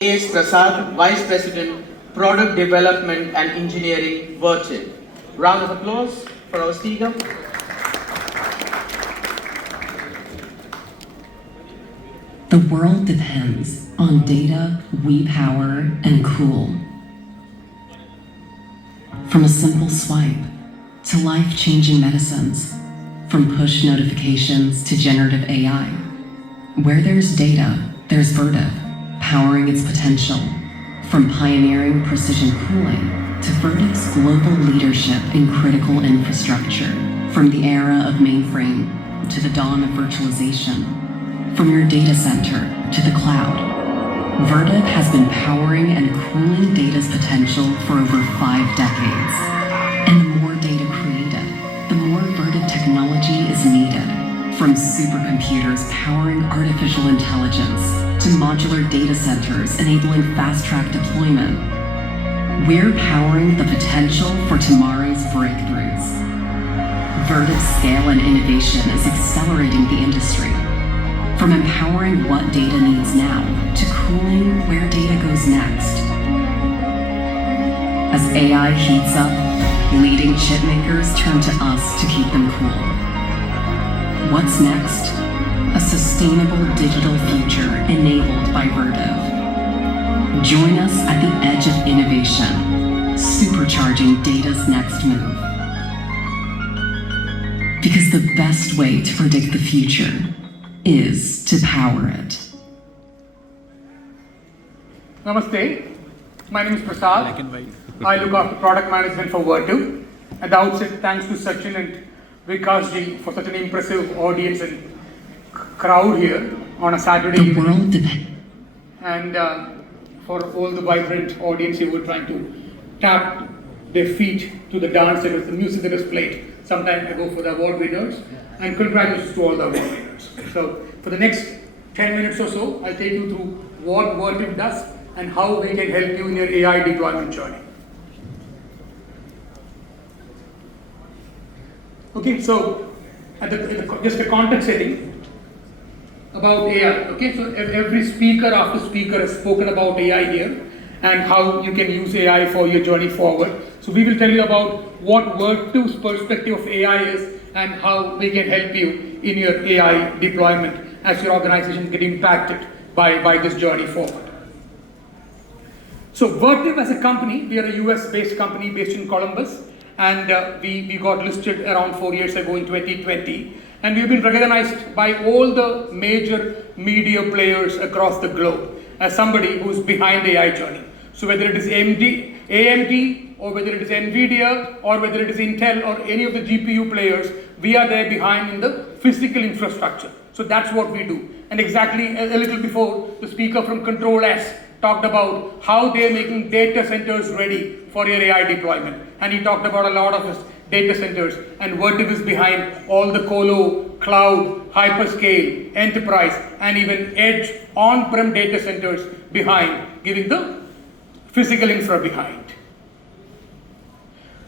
is Prasad, Vice President, Product Development and Engineering, Virgin. Round of applause for our speaker. The world depends on data we power and cool. From a simple swipe to life-changing medicines, from push notifications to generative AI. Where there's data, there's Vertiv, powering its potential. From pioneering precision cooling to Vertiv's global leadership in critical infrastructure. From the era of mainframe to the dawn of virtualization. From your data center to the cloud. Vertiv has been powering and cooling data's potential for over 5 decades. And the more data created, the more Vertiv technology is needed. From supercomputers powering artificial intelligence to modular data centers enabling fast-track deployment. We're powering the potential for tomorrow's breakthroughs. Vertiv's scale and innovation is accelerating the industry. From empowering what data needs now to cooling where data goes next. As AI heats up, leading chip makers turn to us to keep them cool. What's next? A sustainable digital future enabled by Vertiv. Join us at the edge of innovation, supercharging data's next move. Because the best way to predict the future is to power it. Namaste. My name is Prasad. I look after product management for Vertiv. At the outset, thanks to Sachin and Vikas ji for such an impressive audience and crowd here on a Saturday The evening. world depends. And for all the vibrant audience here who are trying to tap their feet to the dance that was the music that was played some time ago for the award winners. And congratulations to all the award winners. So for the next 10 minutes or so, I'll take you through what Vertiv does and how we can help you in your AI deployment journey. Okay, so just a context setting about AI. Okay, so every speaker after speaker has spoken about AI here and how you can use AI for your journey forward. So we will tell you about what Vertiv's perspective of AI is and how we can help you in your AI deployment as your organization get impacted by this journey forward. So Vertiv as a company, we are a US-based company based in Columbus, and we got listed around 4 years ago in 2020. And we've been recognized by all the major media players across the globe as somebody who's behind the AI journey. So whether it is AMD, or whether it is NVIDIA, or whether it is Intel, or any of the GPU players, we are there behind in the physical infrastructure. So that's what we do. And exactly a little before, the speaker from Control S talked about how they're making data centers ready for your AI deployment. And he talked about a lot of his data centers, and Vertiv is behind all the colo, cloud, hyperscale, enterprise, and even edge on-prem data centers behind, giving the physical infra behind.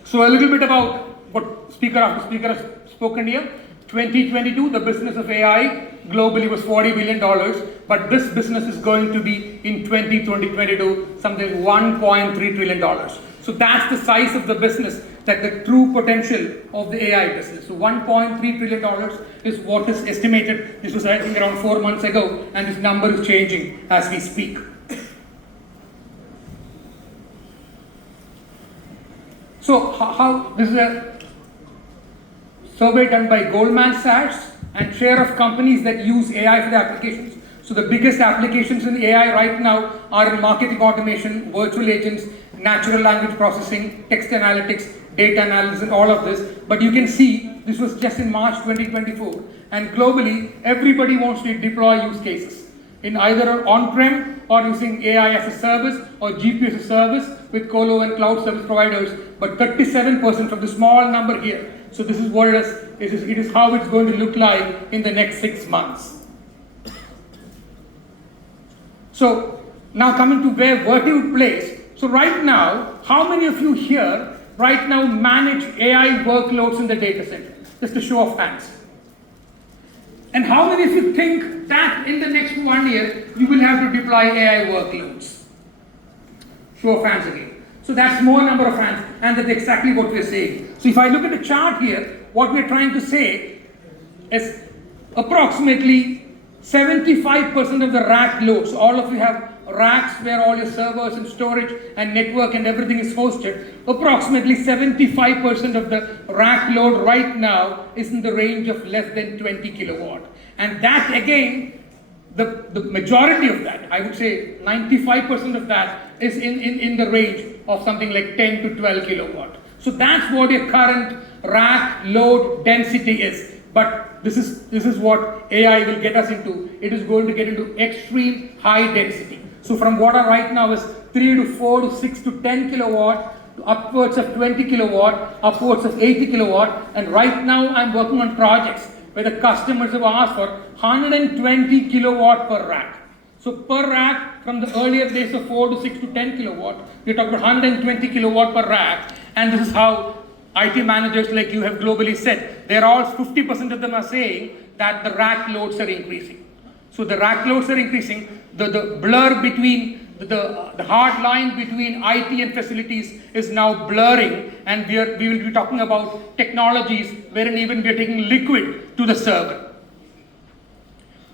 So a little bit about what speaker after speaker has spoken here. 2022, the business of AI globally was $40 billion, but this business is going to be in 2022 something $1.3 trillion. So that's the size of the business, that the true potential of the AI business. So $1.3 trillion is what is estimated. This was I think around 4 months ago, and this number is changing as we speak. So how this is a survey done by Goldman Sachs and share of companies that use AI for the applications. So the biggest applications in AI right now are in marketing automation, virtual agents, natural language processing, text analytics, data analysis, and all of this. But you can see this was just in March 2024. And globally, everybody wants to deploy use cases in either on-prem or using AI as a service or GPU as a service with colo and cloud service providers. But 37% from the small number here. So this is what it is. It is how it's going to look like in the next 6 months. So now coming to where Vertiv plays. So right now, how many of you here right now manage AI workloads in the data center? Just a show of hands. And how many of you think that in the next 1 year, you will have to deploy AI workloads? Show of hands again. So that's more number of hands, and that's exactly what we're saying. So if I look at the chart here, what we're trying to say is approximately 75% of the rack loads. All of you have racks where all your servers and storage and network and everything is hosted. Approximately 75% of the rack load right now is in the range of less than 20 kilowatt. And that again, the majority of that, I would say 95% of that is in the range of something like 10 to 12 kilowatt. So that's what your current rack load density is. But this is what AI will get us into. It is going to get into extreme high density. So from what are right now is 3 to 4 to 6 to 10 kilowatt, to upwards of 20 kilowatt, upwards of 80 kilowatt. And right now I'm working on projects where the customers have asked for 120 kilowatt per rack. So per rack, from the earlier days of 4 to 6 to 10 kilowatt, we're talking about 120 kilowatt per rack. And this is how IT managers like you have globally said. They're all 50% of them are saying that the rack loads are increasing. So the rack loads are increasing. The blur between the hard line between IT and facilities is now blurring, and we will be talking about technologies wherein even we are taking liquid to the server.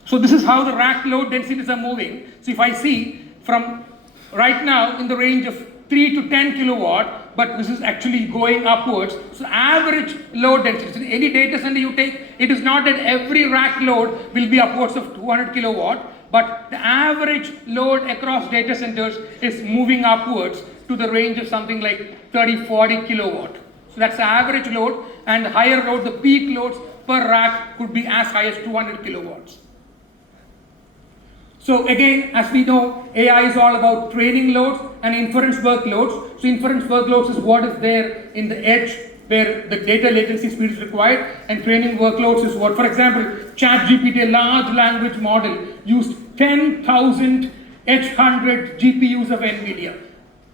So this is how the rack load densities are moving. So if I see from right now in the range of 3 to 10 kilowatt, but this is actually going upwards. So average load density, so any data center you take, it is not that every rack load will be upwards of 200 kilowatt, but the average load across data centers is moving upwards to the range of something like 30-40 kilowatt. So that's the average load, and higher load, the peak loads per rack could be as high as 200 kilowatts. So again, as we know, AI is all about training loads and inference workloads. So inference workloads is what is there in the edge where the data latency speed is required, and training workloads is what, for example, ChatGPT, a large language model, used 10,000 H100 GPUs of NVIDIA.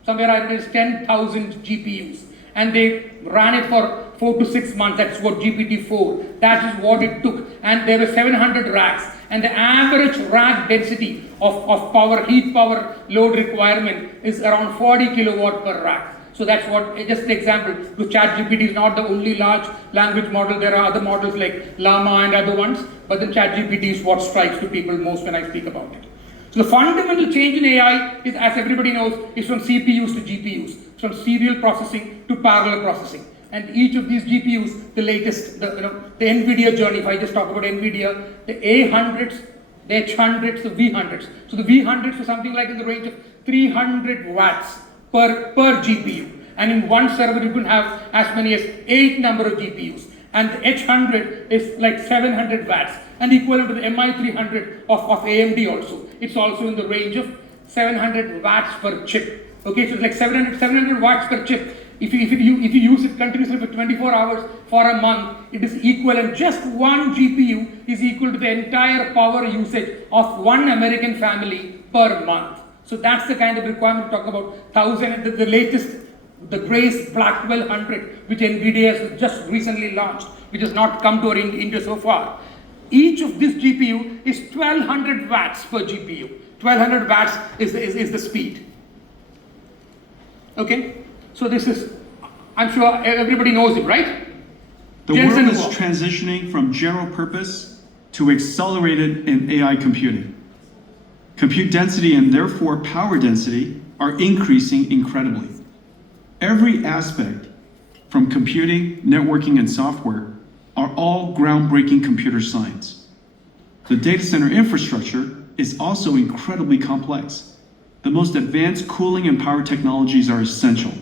Somewhere around it is 10,000 GPUs. And they ran it for 4 to 6 months. That's what GPT-4. That is what it took. And there were 700 racks. And the average rack density of power, heat power load requirement is around 40 kilowatt per rack. So that's what, just an example, because ChatGPT is not the only large language model. There are other models like Llama and other ones, but then ChatGPT is what strikes to people most when I speak about it. So the fundamental change in AI is, as everybody knows, is from CPUs to GPUs, from serial processing to parallel processing. And each of these GPUs, the latest, the NVIDIA journey, if I just talk about NVIDIA, the A100s, the H100s, the V100s. So the V100s are something like in the range of 300 watts per GPU. And in one server, you can have as many as 8 number of GPUs. And the H100 is like 700 watts and equivalent to the MI300 of AMD also. It's also in the range of 700 watts per chip. Okay, so it's like 700 watts per chip. If you use it continuously for 24 hours for a month, it is equivalent. Just one GPU is equal to the entire power usage of one American family per month. So that's the kind of requirement to talk about 1,000. The latest, the Grace Blackwell 100, which NVIDIA has just recently launched, which has not come to India so far. Each of this GPU is 1,200 watts per GPU. 1,200 watts is the speed. Okay, so this is, I'm sure everybody knows it, right? The world is transitioning from general purpose to accelerated and AI computing. Compute density and therefore power density are increasing incredibly. Every aspect, from computing, networking, and software, are all groundbreaking computer science. The data center infrastructure is also incredibly complex. The most advanced cooling and power technologies are essential.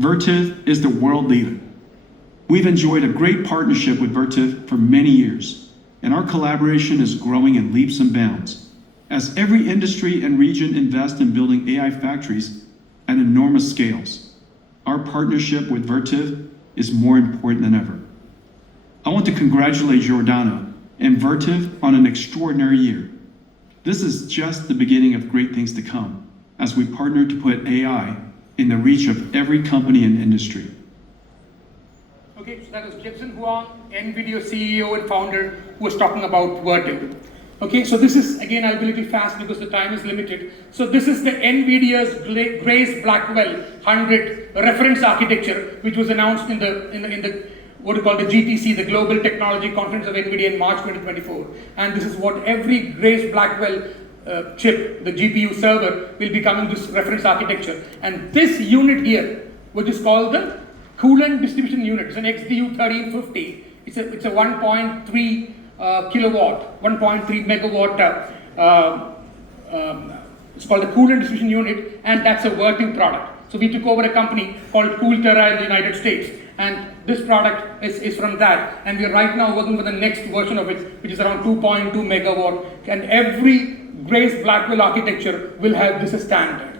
Vertiv is the world leader. We've enjoyed a great partnership with Vertiv for many years, and our collaboration is growing in leaps and bounds. As every industry and region invest in building AI factories at enormous scales, our partnership with Vertiv is more important than ever. I want to congratulate Giordano and Vertiv on an extraordinary year. This is just the beginning of great things to come as we partner to put AI in the reach of every company and industry. Okay, so that was Jensen Huang, NVIDIA CEO and founder, who was talking about Vertiv. Okay, so this is, again, I'll be a little fast because the time is limited. So this is the NVIDIA's Grace Blackwell 100 reference architecture, which was announced in the what we call the GTC, the Global Technology Conference of NVIDIA in March 2024. And this is what every Grace Blackwell chip, the GPU server, will be coming this reference architecture. And this unit here, which is called the coolant distribution unit, it's an XDU 1350. It's a 1.3 kilowatt, 1.3 megawatt. It's called the coolant distribution unit, and that's a working product. So we took over a company called Coolterra in the United States, and this product is from that. And we are right now working with the next version of it, which is around 2.2 megawatt. And every Grace Blackwell architecture will have this as standard.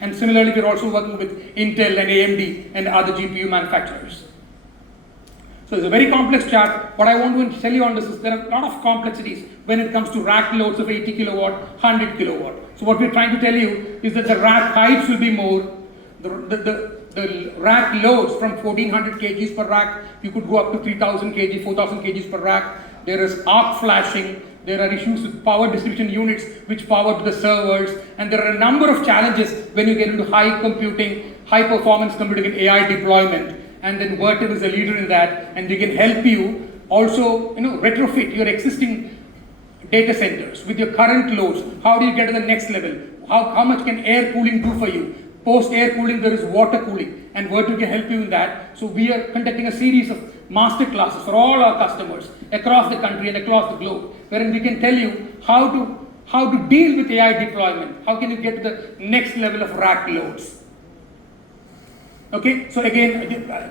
And similarly, we're also working with Intel and AMD and other GPU manufacturers. So it's a very complex chart. What I want to tell you on this is there are a lot of complexities when it comes to rack loads of 80 kilowatt, 100 kilowatt. So what we're trying to tell you is that the rack heights will be more. The rack loads from 1400 kgs per rack, you could go up to 3000 kg, 4000 kgs per rack. There is arc flashing. There are issues with power distribution units which power the servers, and there are a number of challenges when you get into high computing, high performance computing and AI deployment. And then Vertiv is a leader in that, and they can help you also, retrofit your existing data centers with your current loads. How do you get to the next level? How much can air cooling do for you? Post air cooling, there is water cooling, and Vertiv can help you in that. So we are conducting a series of master classes for all our customers across the country and across the globe, wherein we can tell you how to deal with AI deployment. How can you get to the next level of rack loads? Okay, so again,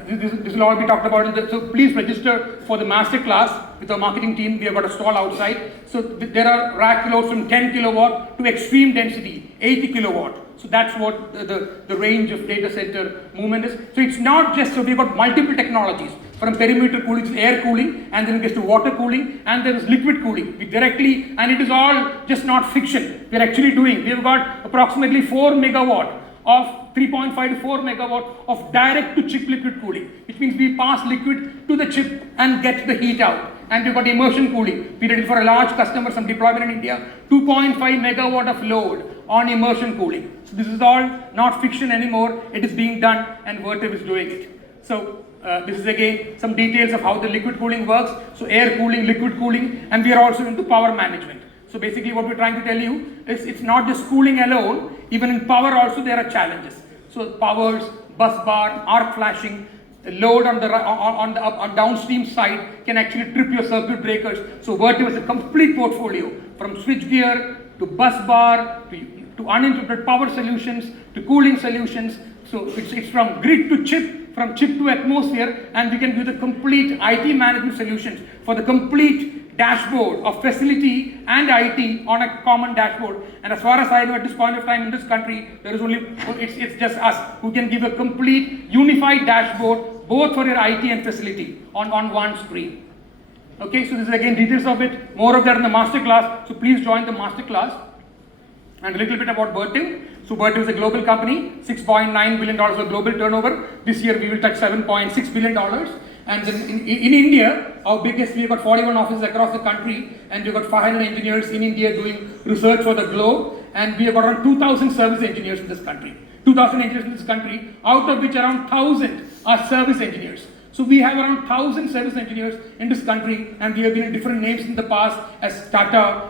this will all be talked about. So please register for the master class with our marketing team. We have got a stall outside. So there are rack loads from 10 kilowatt to extreme density, 80 kilowatt. So that's what the range of data center movement is. So it's not just, so we've got multiple technologies. From perimeter cooling to air cooling, and then it gets to water cooling, and there is liquid cooling. We directly, and it is all just not fiction. We're actually doing, we've got approximately 4 megawatt of 3.5 to 4 megawatt of direct to chip liquid cooling, which means we pass liquid to the chip and get the heat out. And we've got immersion cooling. We did it for a large customer, some deployment in India, 2.5 megawatt of load on immersion cooling. So this is all not fiction anymore. It is being done, and Vertiv is doing it. So this is again some details of how the liquid cooling works. So air cooling, liquid cooling, and we are also into power management. So basically what we're trying to tell you is it's not just cooling alone. Even in power also there are challenges. So powers, bus bar, arc flashing, the load on the downstream side can actually trip your circuit breakers. So Vertiv has a complete portfolio from switchgear to bus bar to uninterrupted power solutions to cooling solutions. So it's from grid to chip, from chip to atmosphere, and we can do the complete IT management solutions for the complete dashboard of facility and IT on a common dashboard. And as far as I know, at this point of time in this country, there is only, it's just us who can give a complete unified dashboard both for your IT and facility on one screen. Okay, so this is again details of it, more of that in the master class. So please join the master class. And a little bit about Vertiv. So Vertiv is a global company, $6.9 billion of global turnover. This year we will touch $7.6 billion. And then in India, our biggest, we've got 41 offices across the country, and we've got 500 engineers in India doing research for the globe, and we have got around 2,000 service engineers in this country. 2,000 engineers in this country, out of which around 1,000 are service engineers. So we have around 1,000 service engineers in this country, and we have been in different names in the past as Tata,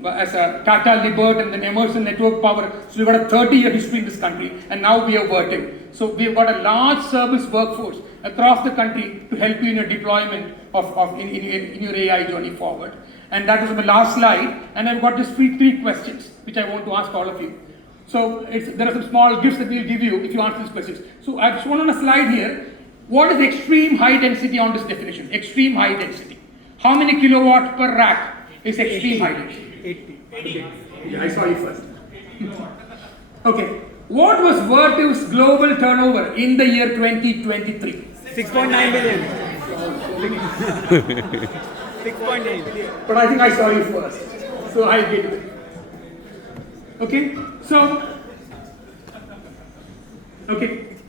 Libert, and then Emerson Network Power. So we've got a 30-year history in this country, and now we are Vertiv. So we've got a large service workforce across the country to help you in your deployment in your AI journey forward. And that is my last slide, and I've got just three questions which I want to ask all of you. So there are some small gifts that we'll give you if you answer these questions. So I've shown on a slide here, what is extreme high density on this definition? Extreme high density. How many kilowatt per rack is extreme high density? 80. Okay. Yeah, I saw you first. Okay. What was Vertiv's global turnover in the year 2023? 6.9 billion. 6.9 billion. But I think I saw you first, so I get it. Okay,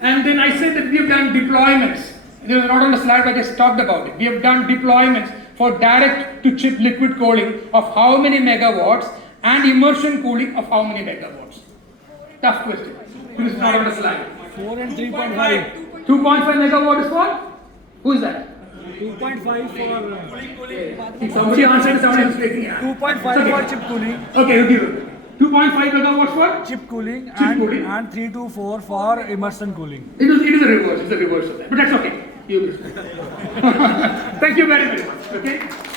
and then I said that we have done deployments. It was not on the slide, I just talked about it. We have done deployments for direct to chip liquid cooling of how many megawatts and immersion cooling of how many megawatts? Tough question. Who is not on the slide? 4 and 3.5. 2.5 megawatt is what? Who is that? 2.5 for Somebody answered, somebody is taking it. 2.5 for chip cooling. Okay, you give it. 2.5 megawatts for? Chip cooling Chip and, cooling. and 3 to 4 for immersion cooling. It is a reverse. It's a reverse of that. But that's okay. You Thank you very, very much. Okay.